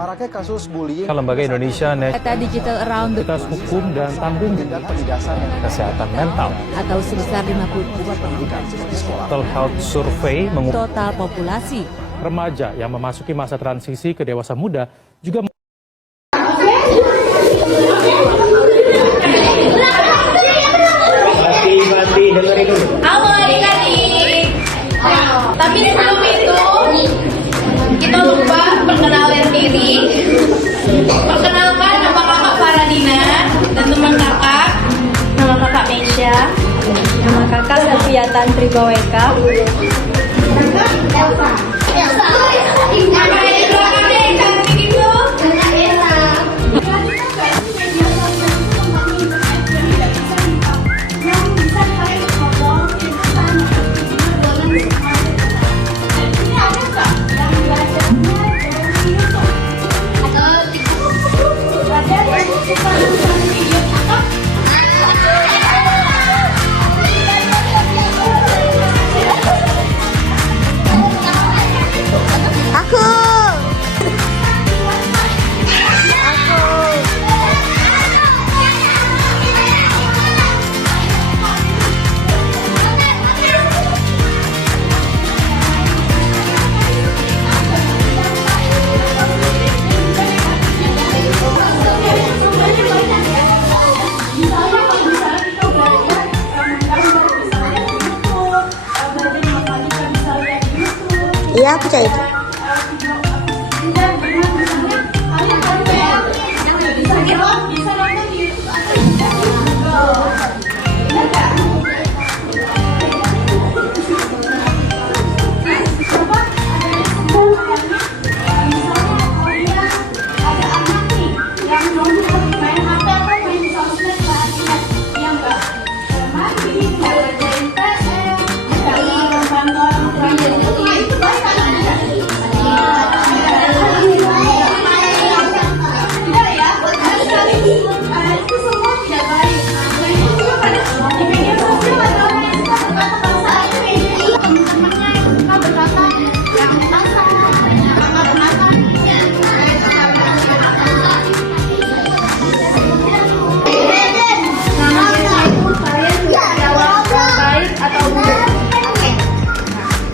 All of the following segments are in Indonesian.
Maraknya kasus bullying, Lembaga Indonesia Data Digital Around the Universitas Hukum dan Tanggung dan penindasan yang Kesehatan Mental atau sebesar 50 pendidikan di sekolah. Mental Health Survey mengungkapkan total populasi. remaja yang memasuki masa transisi ke dewasa muda juga Mati dengerin dulu. Halo adik-adik. Tapi sebelum itu kita lupa perkenalan diri. Perkenalkan nama kakak Faradina dan teman kakak. Nama kakak Meisha. Nama kakak Safiatan Tribaweka. Nama yang di belakang deh, cantik itu. Iya, aku cari itu.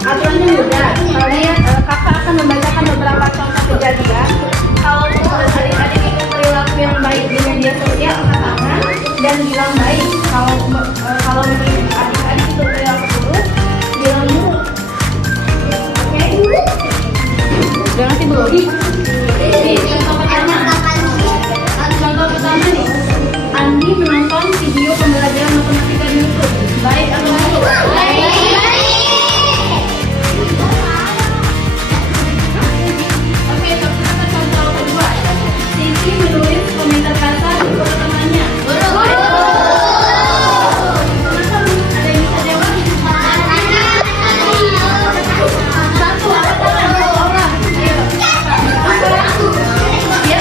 Aturannya mudah. Kakak akan membacakan beberapa contoh kejadian. Kalau menurut adik-adik itu perilaku yang baik di media sosial, katakan dan bilang baik. Kalau menurut adik-adik itu perilaku buruk, bilang buruk. Oke? Udah ngerti belum? Nih, contoh pertama. Contoh pertama nih. Andi menonton video pembelajaran matematika di YouTube. Baik atau buruk? Baik. Oke, terus contoh kedua. Sisi menulis komentar kasar di foto temannya. Kenapa? Ada yang bisa jawab? Satu, apa tangan? Orang. Ayo. Ya,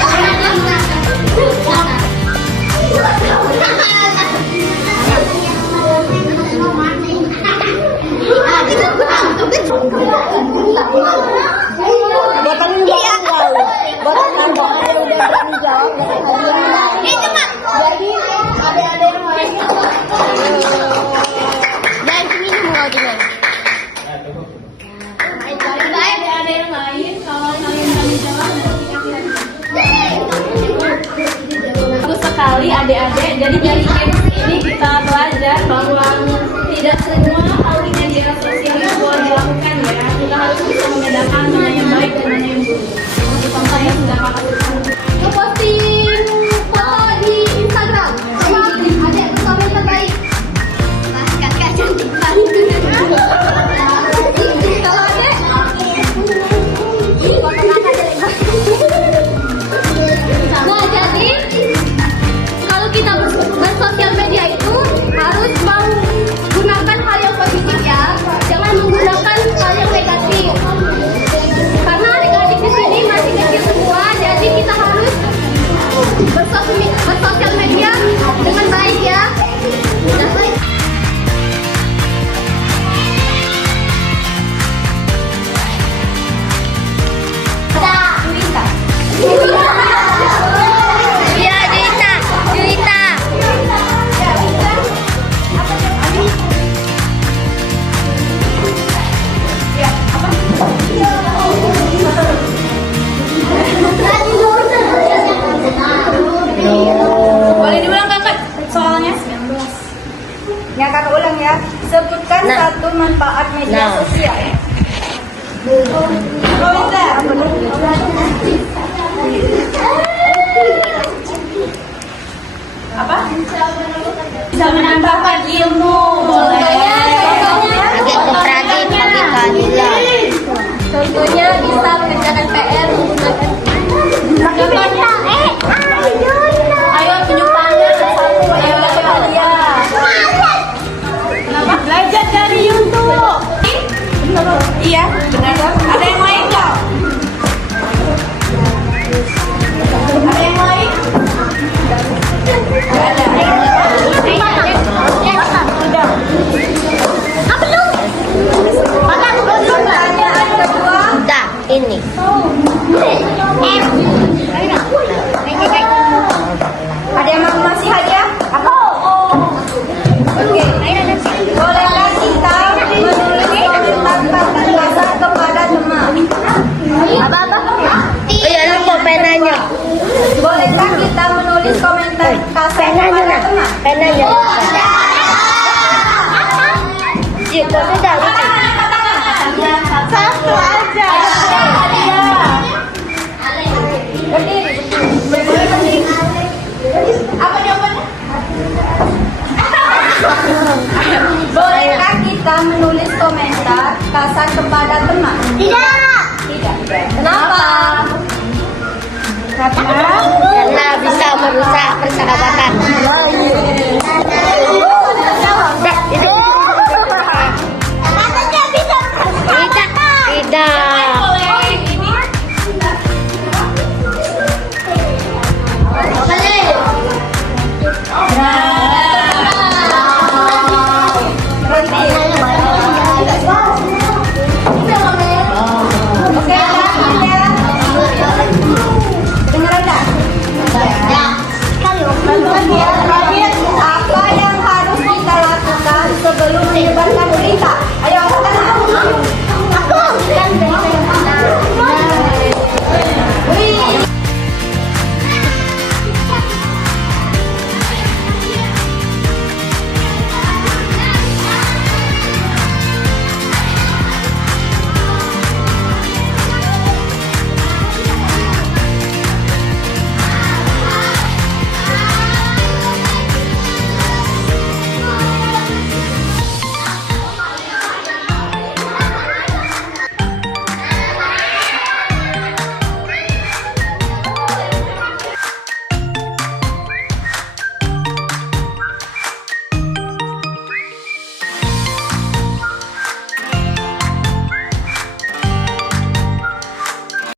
Botol ini jauh. Botol karbon yang udah berani jawab dan hadiah. Jadi ada yang lain. Dan sini mau gimana? baik, ada yang lain. Kalau kalian tanya jawab nanti dikasih hadiah. Bagus sekali adik-adik. Jadi dari games ini kita belajar bahwa tidak semua hal di media sosial itu boleh dilakukan ya. Kita harus bisa membedakan mana yang baik dan mana yang buruk. Seperti contoh yang sudah kakak sebutkan. Ngeposting foto di Instagram. Sama adik komen terbaik. Kakak cantik banget. Kalau adik, foto kakak jelek banget. Nah, jadi kalau kita bersosial media itu harus mau gunakan hal yang positif ya. Apa? Bisa menambahkan ilmu. Boleh. Agak kooperatif bagi keadilan. Contohnya bisa mengerjakan PR menggunakan. Ayo tunjuk tangan satu. Ayo hadiah. Kenapa? Belajar dari YouTube. Iya, benar. Ada yang lain nggak? Ada yang lain? Nggak ada. Pertanyaan kedua. Udah, ini. Ada yang mau ngasih hadiah? Aku. Oke. Bolehkah kita menulis komentar kasar kepada teman? Apa-apa? Oh iya, lupa penanya. Bolehkah kita menulis komentar kasar Penanya, kepada nak. teman? Penanya. Jika sudah. Satu aja. Hadiah. Berdiri. Apa jawabannya? Bolehkah kita menulis komentar kasar kepada teman? Tidak. Tidak. Kenapa? Karena bisa merusak persahabatan.